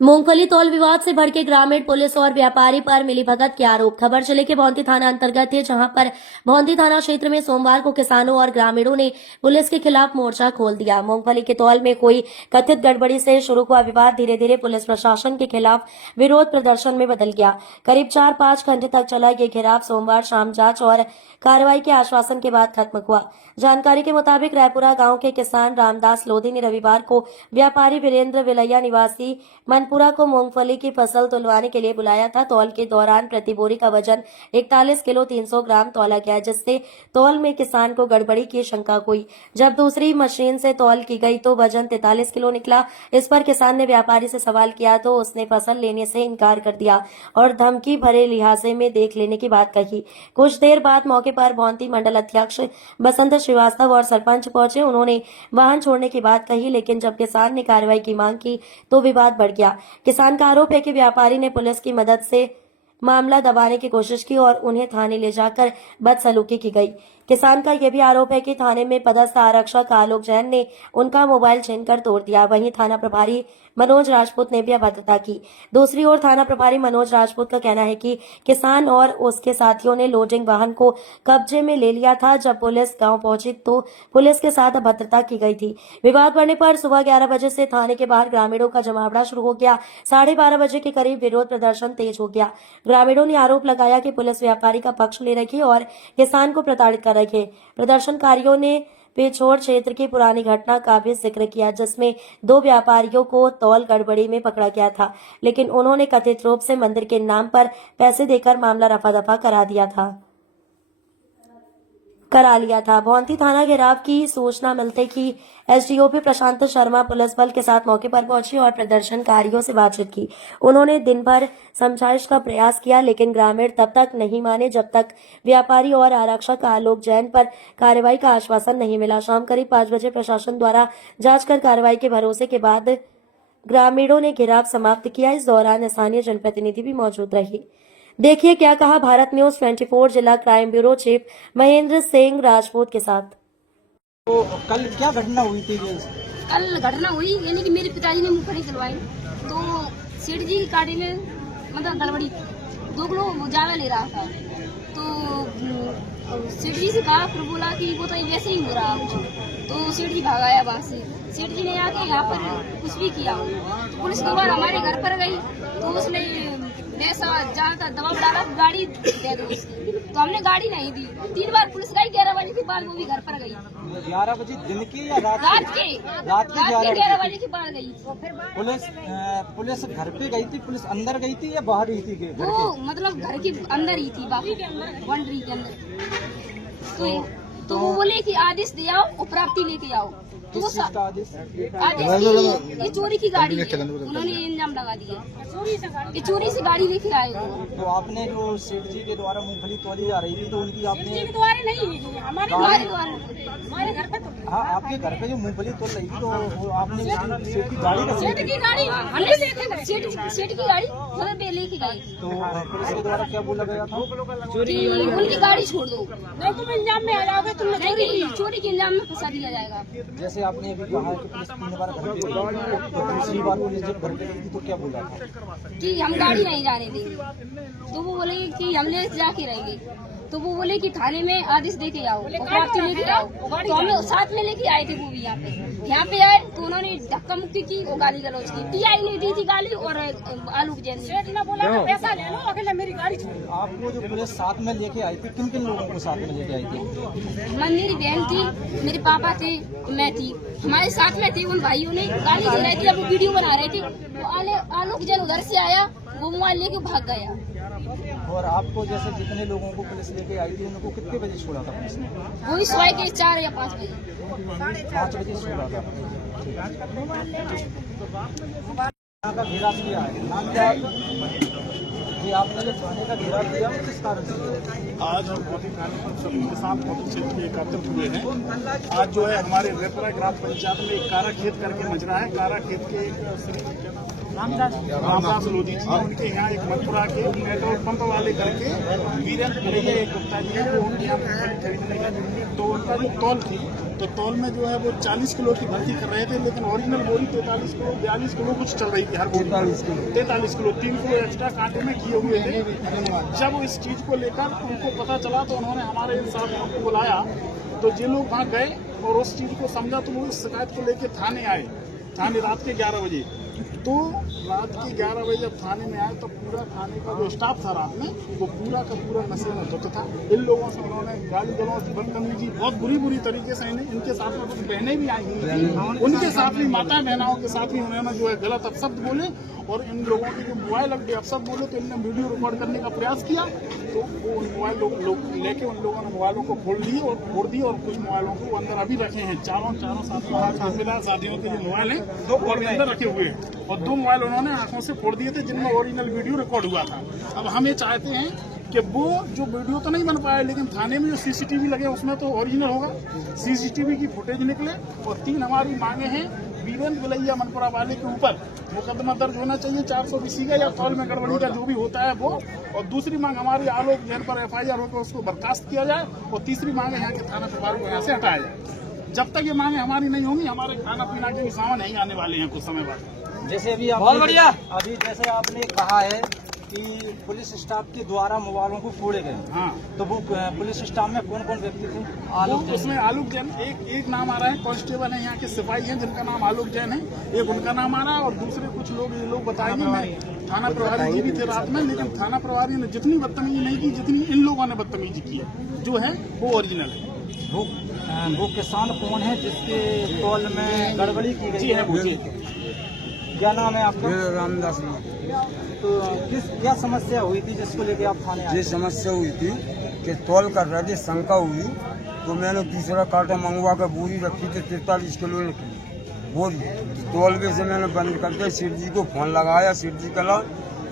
मूंगफली तौल विवाद से भड़के ग्रामीण पुलिस और व्यापारी पर मिलीभगत के आरोप। खबर जिले के भौंती थाना अंतर्गत है, जहां पर भौंती थाना क्षेत्र में सोमवार को किसानों और ग्रामीणों ने पुलिस के खिलाफ मोर्चा खोल दिया। मूंगफली के तौल में कोई कथित गड़बड़ी से शुरू हुआ विवाद धीरे धीरे पुलिस प्रशासन के खिलाफ विरोध प्रदर्शन में बदल गया। करीब 4-5 घंटे तक चला ये घेराव सोमवार शाम जांच और कार्रवाई के आश्वासन के बाद खत्म हुआ। जानकारी के मुताबिक रायपुरा गांव के किसान रामदास लोधी ने रविवार को व्यापारी वीरेंद्र विलैया निवासी मनपुरा को मूंगफली की फसल तुलवाने के लिए बुलाया था। तौल के दौरान प्रति बोरी का वजन 41 किलो 300 ग्राम तौला गया, जिससे तौल में किसान को गड़बड़ी की शंका हुई। जब दूसरी मशीन से तौल की गई तो वजन 43 किलो निकला। इस पर किसान ने व्यापारी से सवाल किया तो उसने फसल लेने से इनकार कर दिया और धमकी भरे लिहाजे में देख लेने की बात कही। कुछ देर बाद मौके पर भौंती मंडल अध्यक्ष बसंत श्रीवास्तव और सरपंच पहुंचे। उन्होंने वाहन छोड़ने की बात कही, लेकिन जब किसान ने कार्रवाई की मांग की तो विवाद बढ़ गया। किसान का आरोप है कि व्यापारी ने पुलिस की मदद से मामला दबाने की कोशिश की और उन्हें थाने ले जाकर बदसलूकी की गई। किसान का यह भी आरोप है कि थाने में पदस्थ आरक्षक आलोक जैन ने उनका मोबाइल छीनकर तोड़ दिया। वहीं थाना प्रभारी मनोज राजपूत ने भी अभद्रता की। दूसरी ओर थाना प्रभारी मनोज राजपूत का कहना है कि किसान और उसके साथियों ने लोडिंग वाहन को कब्जे में ले लिया था। जब पुलिस गांव पहुंची तो पुलिस के साथ अभद्रता की गई थी। विवाद बढ़ने पर सुबह 11 बजे से थाने के बाहर ग्रामीणों का जमावड़ा शुरू हो गया। 12:30 बजे के करीब विरोध प्रदर्शन तेज हो गया। ग्रामीणों ने आरोप लगाया कि पुलिस व्यापारी का पक्ष ले रही है और किसान को प्रताड़ित कर रही है। प्रदर्शनकारियों ने पेछोड़ क्षेत्र की पुरानी घटना का भी जिक्र किया, जिसमें 2 व्यापारियों को तौल गड़बड़ी में पकड़ा गया था, लेकिन उन्होंने कथित रूप से मंदिर के नाम पर पैसे देकर मामला रफा दफा करा लिया था। भौंती थाना घेराव की सूचना मिलते ही एसडीओपी प्रशांत शर्मा पुलिस बल के साथ मौके पर पहुंची और प्रदर्शनकारियों से बातचीत की। उन्होंने दिन भर समझाइश का प्रयास किया, लेकिन ग्रामीण तब तक नहीं माने जब तक व्यापारी और आरक्षक आलोक जैन पर कार्रवाई का आश्वासन नहीं मिला। शाम करीब 5 बजे प्रशासन द्वारा जांच कर कार्रवाई के भरोसे के बाद ग्रामीणों ने घेराव समाप्त किया। इस दौरान स्थानीय जनप्रतिनिधि भी मौजूद रहे। देखिए क्या कहा भारत न्यूज 24 जिला crime bureau chief Mahendra Singh Rajput के साथ। तो कल क्या घटना हुई थी? कल घटना हुई यानी कि मेरे पिताजी ने मूंगफली चलवाई तो सेठ जी की गाड़ी में मतलब गड़बड़ी थी। 2 किलो ज्यादा ले रहा था तो सेठ जी से कहा, फिर बोला कि वो तो वैसे ही हो रहा कुछ। तो सेठ जी भाग आया वहाँ से। सेठ जी ने आके यहाँ पर कुछ भी किया तो पुलिस के बाद हमारे घर पर गई तो उसने वैसा ज्यादा दबाव डाला, गाड़ी दे दो उसकी। तो हमने गाड़ी नहीं दी। 3 बार पुलिस गई 11 बजे के बाद, वो भी घर पर गई। 11 बजे दिन की या रात के 11 बजे के बाद गई। पुलिस घर पे गई थी? पुलिस अंदर गई थी या बाहर ही थी? वो मतलब घर के अंदर ही थी, बाउंड्री के अंदर। तो वो बोले कि आदेश दे आओ और प्राप्ति लेके आओ। तो वो आदेश ये चोरी की गाड़ी है, उन्होंने इल्जाम लगा दिया ये चोरी से गाड़ी लेके आए। तो आपने जो सेठ जी के द्वारा मूंगफली तोली जा रही थी तो उनकी आपने हमारे घर पे हाँ आपके घर पे जो मूंगफली तोल रही थी तो आपने सेठ की गाड़ी हमने सेठ की गाड़ी घर पे लेके गए। तो पुलिस के द्वारा क्या बोला गया था? उनकी गाड़ी छोड़ दो, नहीं तुम इल्जाम में आ जाओगे, तुम चोरी के इल्जाम में फंसा दिया जाएगा। जैसे आपने अभी कहा कि पुलिस 3 बार घर पे गई तो दूसरी बार पुलिस जब घर पे गई थी तो क्या बोला था? कि हम गाड़ी नहीं जाने देंगे। तो वो बोले कि हम ले जाके रहेंगे। तो वो बोले कि थाने में आदेश दे के आओ, प्राप्ति लेके आओ। तो हम साथ में लेके आए थे। वो भी यहाँ पे आए तो उन्होंने धक्का मुक्की की और गाली गलौज की। टीआई ने दी थी गाली और आलोक जैन ने बोला पैसा ले लो, अकेले मेरी गाड़ी छोड़ो। आपको जो पुलिस साथ में लेके आई थी, किन किन लोगों को साथ में लेके आई थी? मेरी बहन थी, मेरे पापा थे, मैं थी, हमारे साथ में थे। उन भाइयों ने गाली दे रहे थे, अब वीडियो बना रहे थे। तो आलोक जैन उधर से आया, वो मोबाइल लेके भाग गया। और आपको जैसे जितने लोगों को पुलिस लेके आई थी उनको कितने बजे छोड़ा था पुलिस ने? वही सुबह के 4 या 5 बजे। 5 बजे छोड़ा था। यहाँ का घेराव किया है, नाम क्या है? जी आपने जो थाने का घेराव किया वो किस कारण से? आज हम भौंती थाने पर सभी किसान भौंती क्षेत्र में एकत्रित हुए हैं। आज जो है हमारे रेपरा ग्राम पंचायत में एक कारा खेत करके मजरा है। कारा खेत के रामदास लोधी जी, उनके यहाँ एक मथुरा के पेट्रोल पंप वाले करके वीरेंद्र भैया एक गुप्ता जी है, वो उनके यहाँ खरीदने गए। तो उनका जो तौल थी तो तौल में जो है वो 40 किलो की भर्ती कर रहे थे, लेकिन ओरिजिनल बोरी 43 किलो 42 किलो कुछ चल रही थी हर बोरी। 43 किलो 3 किलो एक्स्ट्रा कांटे में किए हुए थे। जब इस चीज को लेकर उनको पता चला तो उन्होंने हमारे इन साथियों को बुलाया, तो ये लोग वहाँ गए और उस चीज को समझा, तो वो इस शिकायत को लेकर थाने आए। थाने रात के 11 बजे, तो रात के 11 बजे जब थाने में आए तो पूरा थाने का जो स्टाफ था रात में, वो पूरा का पूरा नशे में धुत था। इन लोगों से उन्होंने गाली गलौज, बदतमीजी, बहुत बुरी तरीके से इनके साथ में कुछ बहनें भी आई हुई थी, उनके साथ भी माता बहनाओं के साथ भी उन्होंने जो है गलत अपशब्द बोले, और इन लोगों के जो मोबाइल अपशब्द बोले तो इनने वीडियो रिकॉर्ड करने का प्रयास किया, तो वो उन मोबाइल लेके उन लोगों ने मोबाइलों को फोड़ दिए और कुछ मोबाइलों को अंदर अभी रखे हैं। चारों साथियों के जो मोबाइल हैं वो अंदर रखे हुए हैं, और 2 मोबाइल उन्होंने आंखों से फोड़ दिए थे जिनमें ओरिजिनल वीडियो रिकॉर्ड हुआ था। अब हम ये चाहते हैं कि वो जो वीडियो तो नहीं बन पाया, लेकिन थाने में जो सीसीटीवी लगे उसमें तो ओरिजिनल होगा, सीसीटीवी की फुटेज निकले। और 3 हमारी मांगे हैं, वीरेंद्र बिलैया मनपुरा वाले के ऊपर मुकदमा दर्ज होना चाहिए 420 का, या तौल में गड़बड़ी का जो भी होता है वो। और दूसरी मांग हमारी आलोक जैन पर FIR होकर उसको बर्खास्त किया जाए, और तीसरी मांग यहाँ के थाना प्रभारी को यहाँ से हटाया जाए। जब तक ये मांगे हमारी नहीं होंगी, हमारे खाना पीना के भी सामान नहीं आने वाले हैं कुछ समय बाद। जैसे अभी अभी जैसे आपने कहा है कि पुलिस स्टाफ के द्वारा मोबाइलों को फोड़े गए, हाँ, तो वो पुलिस स्टाफ में कौन कौन व्यक्ति थे? आलोक, उसमें आलोक जैन एक नाम आ रहा है, कांस्टेबल है यहाँ के सिपाही हैं जिनका नाम आलोक जैन है, एक उनका नाम आ रहा है, और दूसरे कुछ लोग ये लोग बताएंगे। मैं थाना प्रभारी जी भी थे रात में, लेकिन थाना प्रभारी ने जितनी बदतमीजी नहीं की जितनी इन लोगों ने बदतमीजी की है, जो है वो ओरिजिनल है। वो किसान कौन है जिसके तौल में गड़बड़ी की गई है? क्या नाम है आपका? रामदास। तो क्या समस्या हुई थी जिसको लेके आप थाने आए? ये समस्या हुई थी कि तौल कर रहे थे, शंका हुई, तो मैंने दूसरा कांटा मंगवा कर बोरी रखी थी, 43 किलो निकली बोरी। तौल से मैंने बंद करके सेठ जी को फोन लगाया, सेठ जी कला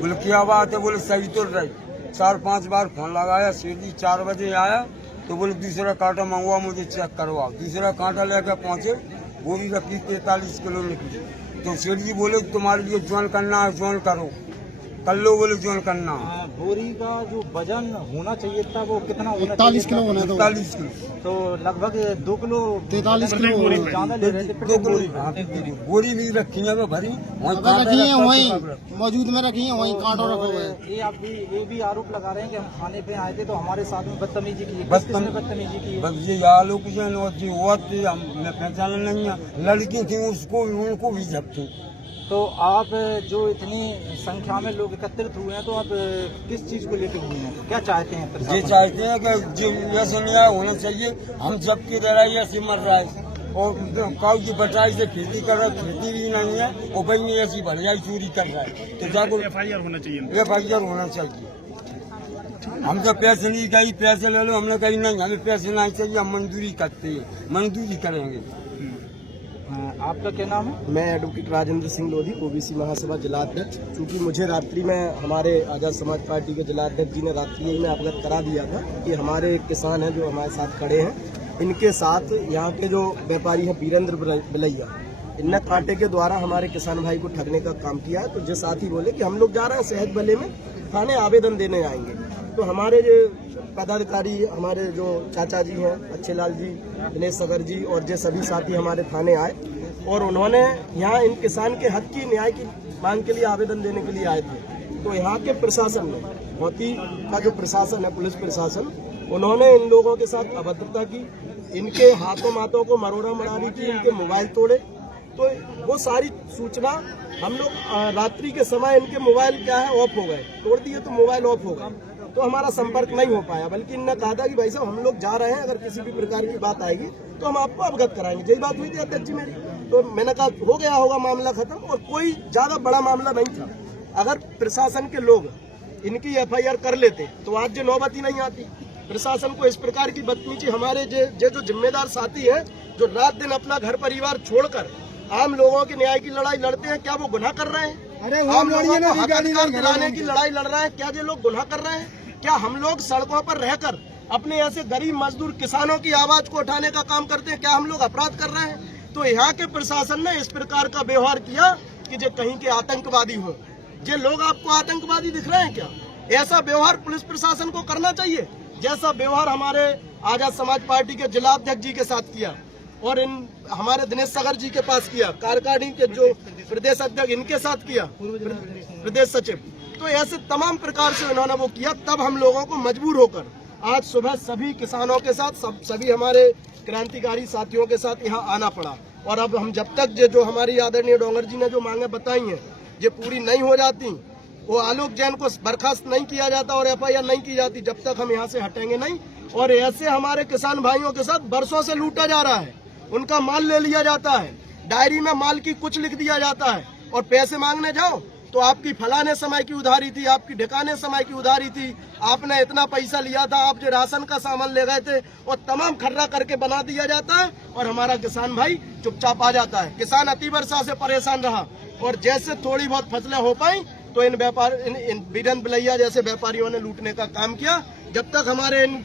बोले क्या बात है, बोले सही तो रही। 4-5 बार फोन लगाया, सेठ जी 4 बजे आया, तो बोले दूसरा कांटा मंगवा, मुझे चेक करवाओ। दूसरा कांटा लेकर पहुंचे, बोरी रखी 43 किलो निकली। तो सेठ जी बोले तुम्हारे लिए ज्वाइन करना है, ज्वाइन करो, कर लो, बोले ज्वाइन करना। बोरी का जो वजन होना चाहिए था वो कितना होना? 41 किलो होना था। 41 किलो, तो लगभग 2 किलो 43 किलो ज्यादा ले रहे थे। 2 किलो बोरी भी रखी है भरी, वहीं मौजूद में रखी है, वहीं कांटो रखा हुआ है। ये भी आरोप लगा रहे हैं कि हम खाने पे आए थे तो हमारे साथ में बदतमीजी की। बदतमीजी की बस ये आलोक जैन और जो हुआ थे, मैं पहचान नहीं है, लड़की थी उसको उनको भी झपकी। तो आप जो इतनी संख्या में लोग एकत्रित हुए हैं, तो आप किस चीज को लेकर हुए हैं, क्या चाहते हैं? ये चाहते हैं कि जो ऐसे न्याय होना चाहिए। हम सबकी लड़ाई ऐसी मर रहा है, और काऊ की बटाई से खेती कर रहा है, खेती भी नहीं है, और भाई नहीं ऐसी भरजाई चोरी कर रहा है, तो जाकर FIR होना चाहिए। FIR होना चाहिए। हम तो पैसे नहीं कही, पैसे ले लो, हमने कही नहीं, हमें पैसे नहीं चाहिए, हम मंजूरी करते हैं, मंजूरी करेंगे। आपका क्या नाम है? मैं एडवोकेट राजेंद्र सिंह लोधी, OBC महासभा जिलाध्यक्ष। चूँकि मुझे रात्रि में हमारे आजाद समाज पार्टी के जिलाध्यक्ष जी ने रात्रि में अवगत करा दिया था कि हमारे एक किसान हैं जो हमारे साथ खड़े हैं, इनके साथ यहाँ के जो व्यापारी हैं वीरेंद्र बिलैया, इनने कांटे के द्वारा हमारे किसान भाई को ठगने का काम किया है। तो जो साथी बोले कि हम लोग जा रहे हैं सहज बले में, थाने आवेदन देने आएंगे। तो हमारे जो पदाधिकारी, हमारे जो चाचा जी हैं, अच्छे लाल जी, दिनेश सगर जी, और जो सभी साथी हमारे थाने आए, और उन्होंने यहाँ इन किसान के हक की न्याय की मांग के लिए आवेदन देने के लिए आए थे। तो यहाँ के प्रशासन ने, भौती का जो प्रशासन है, पुलिस प्रशासन, उन्होंने इन लोगों के साथ अभद्रता की, इनके हाथों को मरोड़ा मरारी की, इनके मोबाइल तोड़े। तो वो सारी सूचना हम लोग रात्रि के समय, इनके मोबाइल क्या है ऑफ हो गए, तोड़ दिए तो मोबाइल ऑफ हो गए, तो हमारा संपर्क नहीं हो पाया। बल्कि इन्होंने कहा था कि भाई साहब हम लोग जा रहे हैं, अगर किसी भी प्रकार की बात आएगी तो हम आपको अवगत कराएंगे। यही बात हुई थी अध्यक्ष जी मेरी। तो मैंने कहा हो गया होगा मामला खत्म, और कोई ज्यादा बड़ा मामला नहीं था। अगर प्रशासन के लोग इनकी FIR कर लेते तो आज जो नौबत ही नहीं आती। प्रशासन को इस प्रकार की बदतमीजी, हमारे जो जिम्मेदार साथी हैं, जो रात दिन अपना घर परिवार छोड़कर आम लोगों के न्याय की लड़ाई लड़ते हैं, क्या वो गुनाह कर रहे हैं? अरे आम लोगों को हक अधिकार दिलाने की लड़ाई लड़ रहे हैं, क्या ये लोग गुनाह कर रहे हैं? क्या हम लोग सड़कों पर रहकर अपने ऐसे गरीब मजदूर किसानों की आवाज को उठाने का काम करते हैं? क्या हम लोग अपराध कर रहे हैं? तो यहाँ के प्रशासन ने इस प्रकार का व्यवहार किया कि जो कहीं के आतंकवादी हो। ये लोग आपको आतंकवादी दिख रहे हैं क्या? ऐसा व्यवहार पुलिस प्रशासन को करना चाहिए, जैसा व्यवहार हमारे आजाद समाज पार्टी के जिलाध्यक्ष जी के साथ किया। और इन हमारे दिनेश सागर जी के पास किया, कार्यकारिणी के जो प्रदेश अध्यक्ष इनके साथ किया, प्रदेश सचिव, तो ऐसे तमाम प्रकार से उन्होंने वो किया। तब हम लोगों को मजबूर होकर आज सुबह सभी किसानों के साथ सभी हमारे क्रांतिकारी साथियों के साथ यहाँ आना पड़ा। और अब हम जब तक जो हमारी आदरणीय डोंगर जी ने जो मांगे बताई हैं ये पूरी नहीं हो जाती, वो आलोक जैन को बर्खास्त नहीं किया जाता और FIR नहीं की जाती, जब तक हम यहाँ से हटेंगे नहीं। और ऐसे हमारे किसान भाइयों के साथ बरसों से लूटा जा रहा है, उनका माल ले लिया जाता है, डायरी में माल की कुछ लिख दिया जाता है, और पैसे मांगने जाओ तो आपकी फलाने समय की उधारी थी, आपकी ढिकाने समय की उधारी थी, आपने इतना पैसा लिया था, आप जो राशन का सामान ले गए थे, और तमाम खर्रा करके बना दिया जाता है और हमारा किसान भाई चुपचाप आ जाता है। किसान अति वर्षा से परेशान रहा और जैसे थोड़ी बहुत फसलें हो पाई तो इन बीरेंद्र बिलैया जैसे व्यापारियों ने लूटने का काम किया। जब तक हमारे इन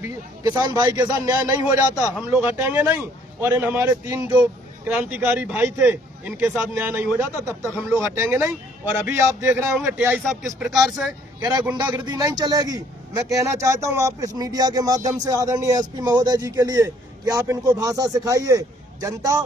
किसान भाई के साथ न्याय नहीं हो जाता हम लोग हटेंगे नहीं, और इन हमारे 3 जो क्रांतिकारी भाई थे इनके साथ न्याय नहीं हो जाता तब तक हम लोग हटेंगे नहीं। और अभी आप देख रहे होंगे टीआई साहब किस प्रकार से कह रहा है गुंडागर्दी नहीं चलेगी। मैं कहना चाहता हूं आप इस मीडिया के माध्यम से आदरणीय SP महोदय जी के लिए कि आप इनको भाषा सिखाइए। जनता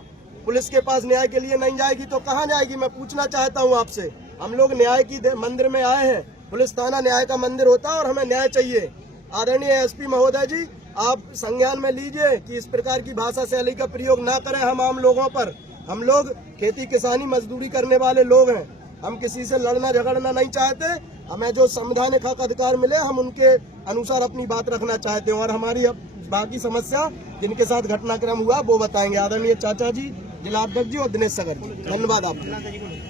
पुलिस के पास न्याय के लिए नहीं जाएगी तो कहां जाएगी? मैं पूछना चाहता हूं आपसे। हम लोग न्याय की मंदिर में आए हैं, पुलिस थाना न्याय का मंदिर होता है और हमें न्याय चाहिए। आदरणीय SP महोदय जी आप संज्ञान में लीजिए कि इस प्रकार की भाषा शैली का प्रयोग ना करें हम आम लोगों पर। हम लोग खेती किसानी मजदूरी करने वाले लोग हैं, हम किसी से लड़ना झगड़ना नहीं चाहते। हमें जो संवैधानिक हक अधिकार मिले हम उनके अनुसार अपनी बात रखना चाहते हैं और हमारी अब बाकी समस्या जिनके साथ घटनाक्रम हुआ वो बताएंगे आदरणीय चाचा जी, जिला अध्यक्ष जी और दिनेश सागर जी। धन्यवाद आपका।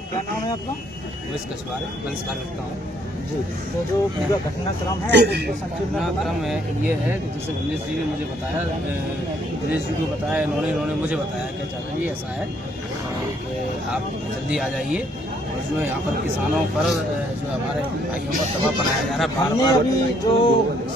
क्या नाम है आपका? नमस्कार करता हूँ जी। तो जो पूरा घटनाक्रम है उसको संक्षिप्त में घटनाक्रम है ये है कि जैसे दिनेश जी ने मुझे बताया, दिनेश जी को बताया, इन्होंने मुझे बताया कि चाचा जी ऐसा है कि आप जल्दी आ जाइए और जो है यहाँ पर किसानों पर जो हमारे भाइयों पर दबाव बनाया जा रहा है। हमने अभी जो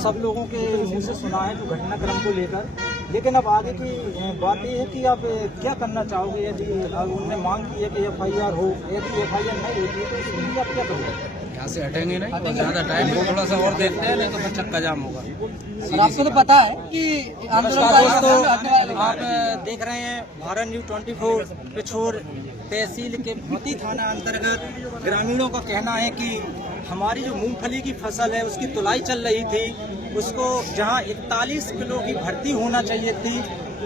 सब लोगों के मुँह से सुना है जो घटनाक्रम को लेकर, लेकिन अब आगे की बात ये है कि आप क्या करना चाहोगे? यदि उन्होंने मांग की है कि FIR हो, यदि FIR नहीं होती है तो इसके लिए आप क्या करोगे? यहाँ से हटेंगे नहीं और ज़्यादा टाइम को थोड़ा सा और देखते हैं, नहीं तो फिर चक्का जाम होगा। और आपको तो पता है कि दोस्तों आप देख रहे हैं भारत न्यूज़ 24 पिछोर तहसील के भोंती थाना अंतर्गत ग्रामीणों का कहना है कि हमारी जो मूंगफली की फसल है उसकी तुलाई चल रही थी, उसको जहां 41 किलो की भर्ती होना चाहिए थी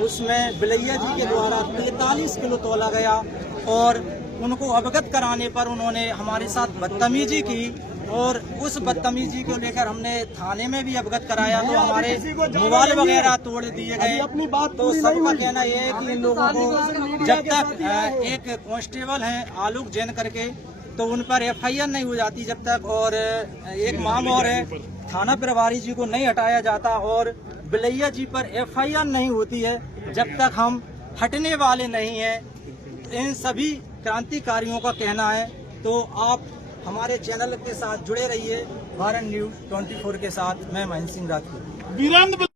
उसमें बिलैया जी के द्वारा 43 किलो तोला गया और उनको अवगत कराने पर उन्होंने हमारे साथ बदतमीजी की और उस बदतमीजी को लेकर हमने थाने में भी अवगत कराया तो हमारे मोबाइल वगैरह तोड़ दिए गए। तो सबका कहना यह है कि इन लोगों को जब तक एक कांस्टेबल हैं आलोक जैन करके तो उन पर FIR नहीं हो जाती जब तक, और एक मांग और है थाना प्रभारी जी को नहीं हटाया जाता और बिलैया जी पर FIR नहीं होती है जब तक हम हटने वाले नहीं हैं। इन सभी क्रांतिकारियों का कहना है। तो आप हमारे चैनल के साथ जुड़े रहिए, भारत न्यूज़ 24 के साथ। मैं महेंद्र सिंह राजपूत।